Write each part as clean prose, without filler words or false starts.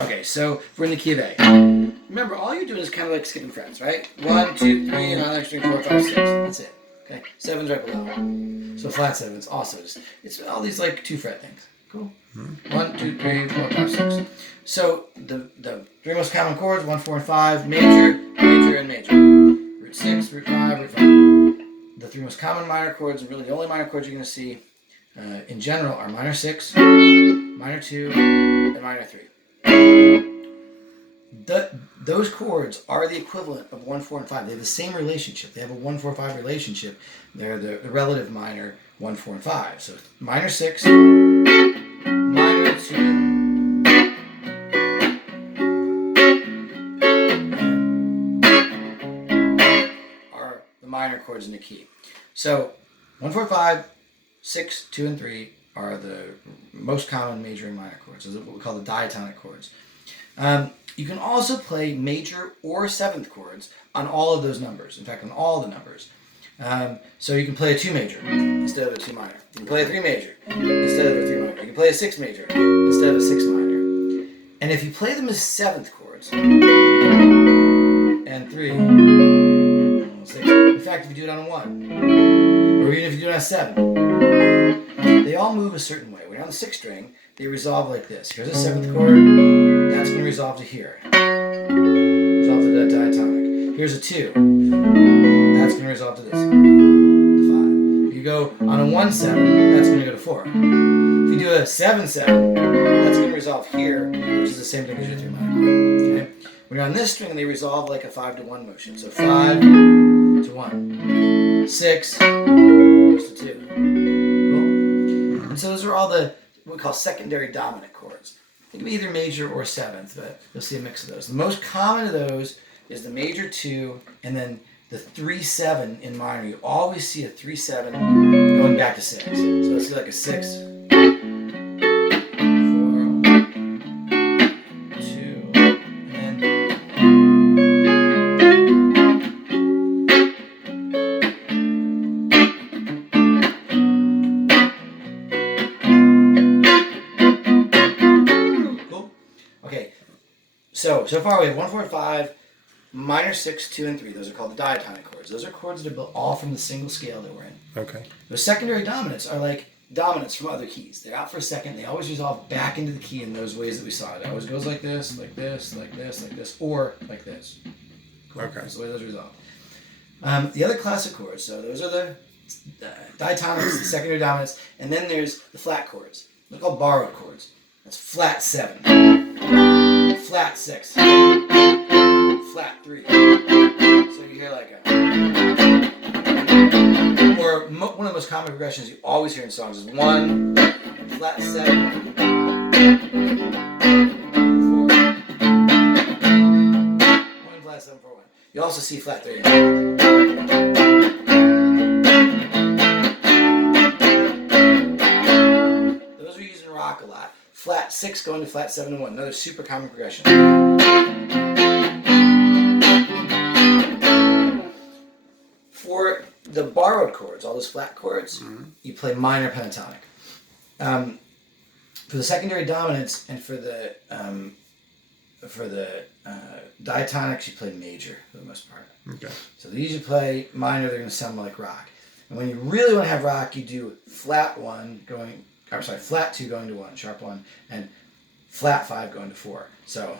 Okay, so we're in the key of A. Remember, all you're doing is kind of like skipping frets, right? 1, 2, 3, and on the next string, 4, 5, 6. That's it. Okay, 7's right below. So flat 7's also just, it's all these like 2 fret things. Cool. 1, 2, 3, 4, 5, 6. So the three most common chords, 1, 4, and 5, major, major, and major. Root 6, root 5, root 5. The three most common minor chords, and really the only minor chords you're going to see in general, are minor 6, minor 2, and minor 3. Those chords are the equivalent of 1, 4, and 5. They have the same relationship. They have a 1, 4, 5 relationship. They're the relative minor 1, 4, and 5. So minor 6, minor 2, are the minor chords in the key. So 1, 4, 5, 6, 2, and 3 are the most common major and minor chords. Those are what we call the diatonic chords. You can also play major or 7th chords on all of those numbers. In fact, on all the numbers. So you can play a 2 major instead of a 2 minor. You can play a 3 major instead of a 3 minor. You can play a 6 major instead of a 6 minor. And if you play them as 7th chords, and 3, 6, in fact, if you do it on a 1, or even if you do it on a 7, they all move a certain way. When you're on the 6th string, they resolve like this. Here's a 7th chord. That's going to resolve to here. Resolve to that diatonic. Here's a 2. That's going to resolve to this. The 5. If you go on a 1-7, that's going to go to 4. If you do a 7-7, that's going to resolve here, which is the same thing as your 3 minor chord. Okay? When you're on this string, they resolve like a 5-to-1 motion. So 5 to 1. 6 goes to 2. Cool? And so those are all the what we call secondary dominant chords. It can be either major or 7th, but you'll see a mix of those. The most common of those is the major 2 and then the 3-7 in minor. You always see a 3-7 going back to 6. So let's do like a 6, 4, 2, and then okay, so far we have 1, 4, and 5, minor 6, 2, and 3. Those are called the diatonic chords. Those are chords that are built all from the single scale that we're in. Okay. The secondary dominants are like dominants from other keys. They're out for a second. They always resolve back into the key in those ways that we saw. It always goes like this, like this, like this, like this, or like this. Cool. Okay. That's the way those resolve. The other classic chords, so those are the diatonics, the secondary dominants, and then there's the flat chords. They're called borrowed chords. That's flat 7, flat 6, flat 3. So you hear like a, or one of the most common progressions you always hear in songs is 1, flat 7, 4, 1, flat 7, 4, 1. You also see flat 3. Those are used in rock a lot. Flat 6 going to flat 7 and 1. Another super common progression. For the borrowed chords, all those flat chords, you play minor pentatonic. For the secondary dominants and for the diatonics, you play major for the most part. Okay. So these you play minor, they're going to sound like rock. And when you really want to have rock, you do flat 2 going to 1, sharp 1, and flat 5 going to 4. So.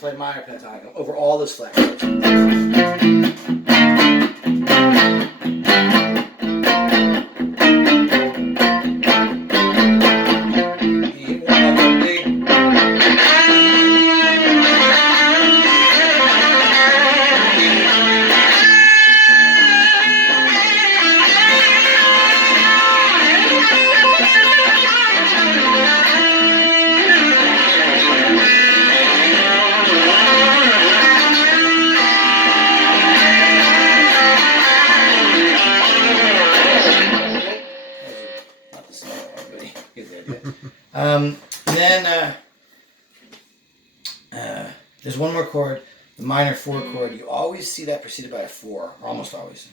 Play minor pentatonic over all those flat chords. There's one more chord, the minor 4 chord. You always see that preceded by a 4, or almost always.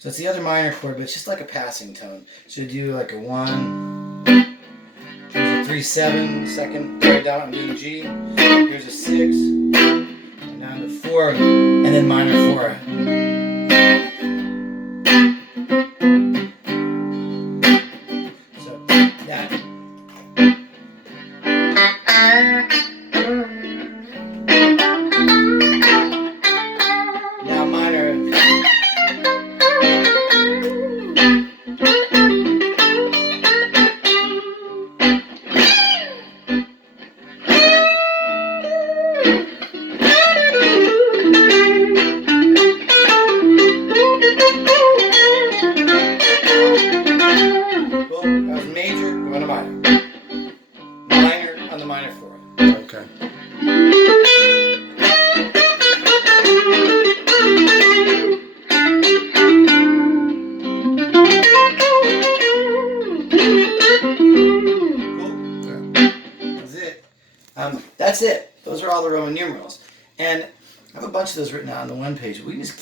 So it's the other minor chord, but it's just like a passing tone. So you do like a 1, here's a 3/7, second, right down, I'm doing G, here's a 6, and down to 4, and then minor 4. So that. Now minor. Well, that was major, going to minor. Minor on the minor 4. Okay. That's it. Those are all the Roman numerals. And I have a bunch of those written out on the one page. We just